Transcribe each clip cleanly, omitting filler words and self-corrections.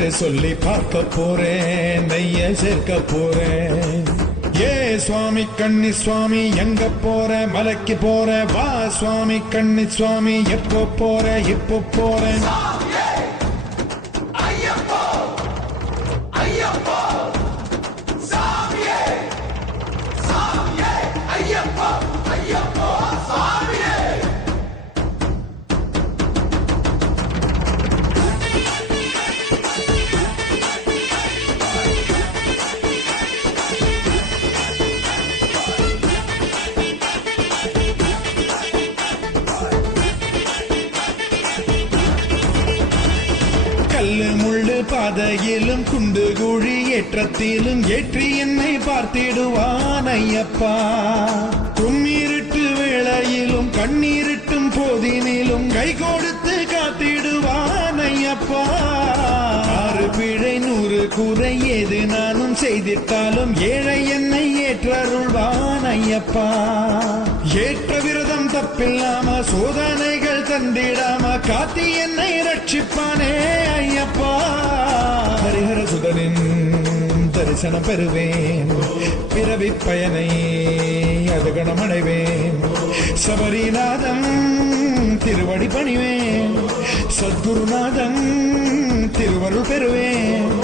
என்று சொல்லி பார்க்க போறேன், நெய்ய சேர்க்க போறேன். ஏ சுவாமி கண்ணி சுவாமி எங்க போற, மலைக்கு போற, வா சுவாமி கண்ணி சுவாமி எப்போ போற, இப்போ போறேன். கல்லு முள்ளு பாதையிலும் குண்டு குழி ஏற்றத்திலும் ஏற்றி என்னை பார்த்திடுவான் ஐயப்பா. கும்மிருட்டு வேளையிலும் கண்ணீரிட்டும் போதினிலும் கை கொடுத்து காத்திடுவான் ஐயப்பா. 6 பிழை 100 குறை ஏது நானும் செய்திட்டாலும் ஏழை என்னை ஏற்றருள்வான் ஐயப்பா. ஏற்ற விரதம் தப்பில்லாம சோதனைகள் தந்திடாம காத்தி என்னை ரட்சிப்பானே ஐயப்பா. ஹரிஹர சுதனின் தரிசனம் பெறுவேன், பிறவி பயனை அதுகணம் அடைவேன். சபரிநாதன் திருவடி பணிவேன், சத்குருநாதன் திருவருள் பெறுவேன்.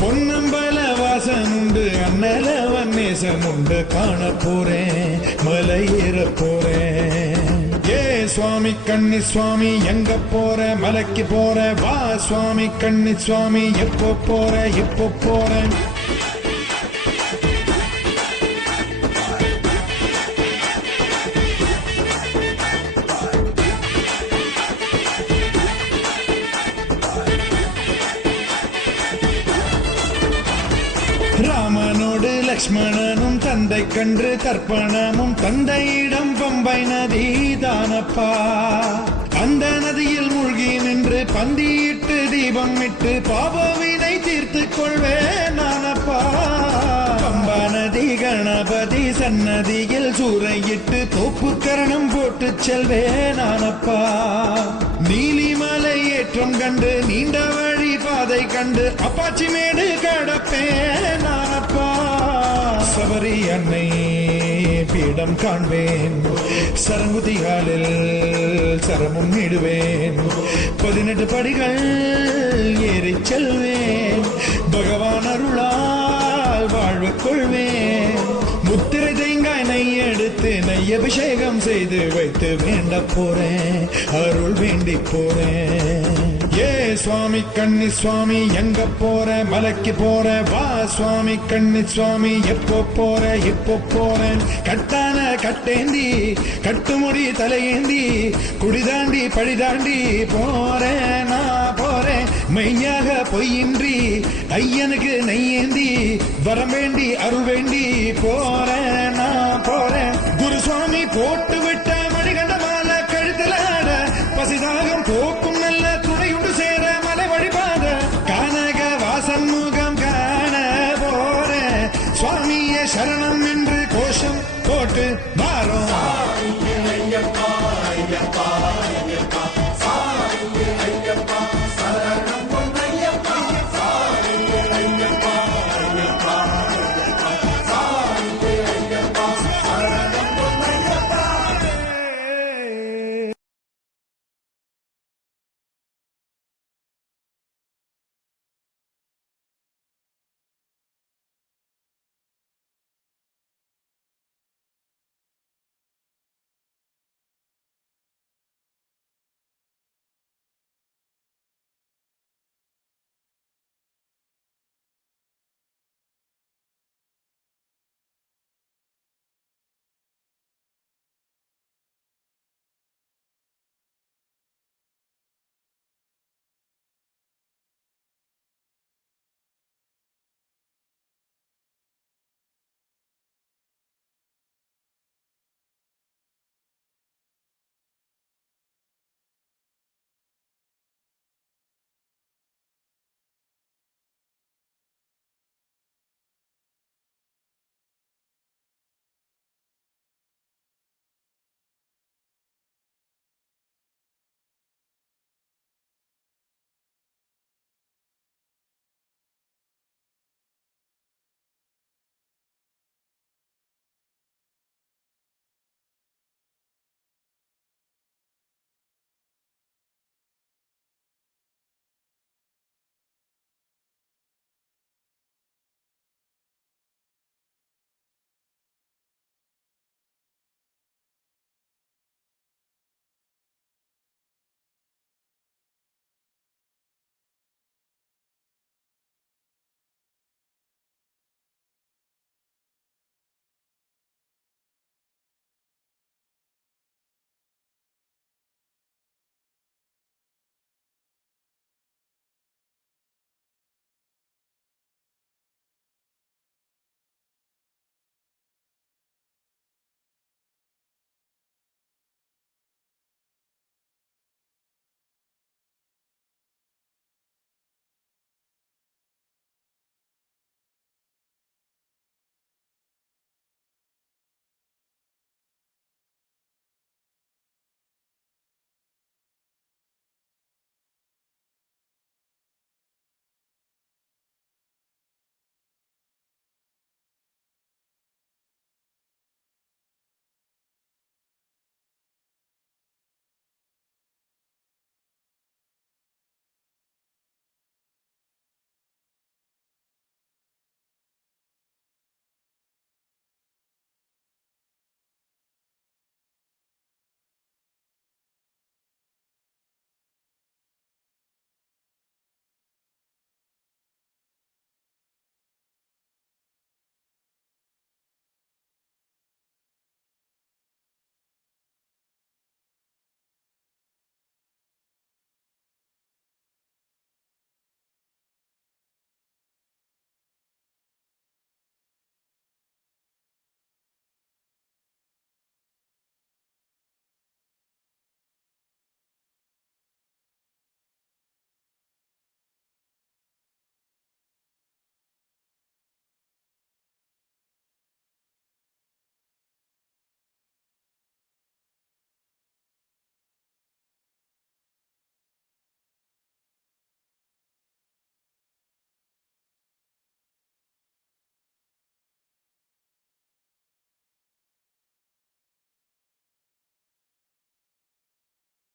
பொன்னம்பல வாசன் உண்டு, அண்ணலவன் நேசம் உண்டு, காண போறேன், மலை ஏற போறேன். ஏ சுவாமி கண்ணி சுவாமி எங்க போற, மலைக்கு போற, வா சுவாமி கண்ணி சுவாமி எப்போ போற, இப்போ போறேன். ராமனோடு லக்ஷ்மணனும் தந்தை கன்று தர்ப்பணமும் தந்தையிடம் பம்பை நதி தானப்பா. அந்த நதியில் மூழ்கி நின்று பந்தியிட்டு தீபம் இட்டு பாபவினை தீர்த்து கொள்வேன் நானப்பா. பம்பா நதி கணபதி சன்னதியில் சூறையிட்டு தோப்பு கரணம் போட்டு செல்வேன் நானப்பா. நீலிமலை ஏற்றம் கண்டு நீண்ட வழி பாதை கண்டு அப்பாச்சி மேடு கடப்பேன் நானப்பா. சபரி அன்னை பீடம் காண்பேன், சரங்குதிகாலில் சரமும் இடுவேன். 18 படிகள் ஏறி செல்வேன், பகவான் அருளால் வாழ்வு கொள்வேன். முத்திரை தேங்காய் நெய் எடுத்து நெய் அபிஷேகம் செய்து வைத்து வேண்ட போறேன், அருள் வேண்டி போறேன். ஏ சுவாமி கண்ணி சுவாமி எங்க போற, மலைக்கு போற, வா சுவாமி கண்ணி சுவாமி எப்போ போற, இப்போ போறேன். கட்டான கட்டேந்தி கட்டுமுடி தலையேந்தி குடிதாண்டி பழிதாண்டி போறேன், நான் போறேன். மெய்யாக பொய்யின்றி ஐயனுக்கு நெய்யேந்தி வரம் வேண்டி அருள் வேண்டி போறேன், நான் போறேன். குருசுவாமி போட்டு விட்ட மணிகண்ட மாலை கழுத்தில் ஆட, பசிதாகம் போக்கும் நல்ல துணையுண்டு சேர மலை வழிபாத கானக வாசன் முகம் காண போறேன். சுவாமியே சரணம் என்று கோஷம் போட்டு வாரோம்.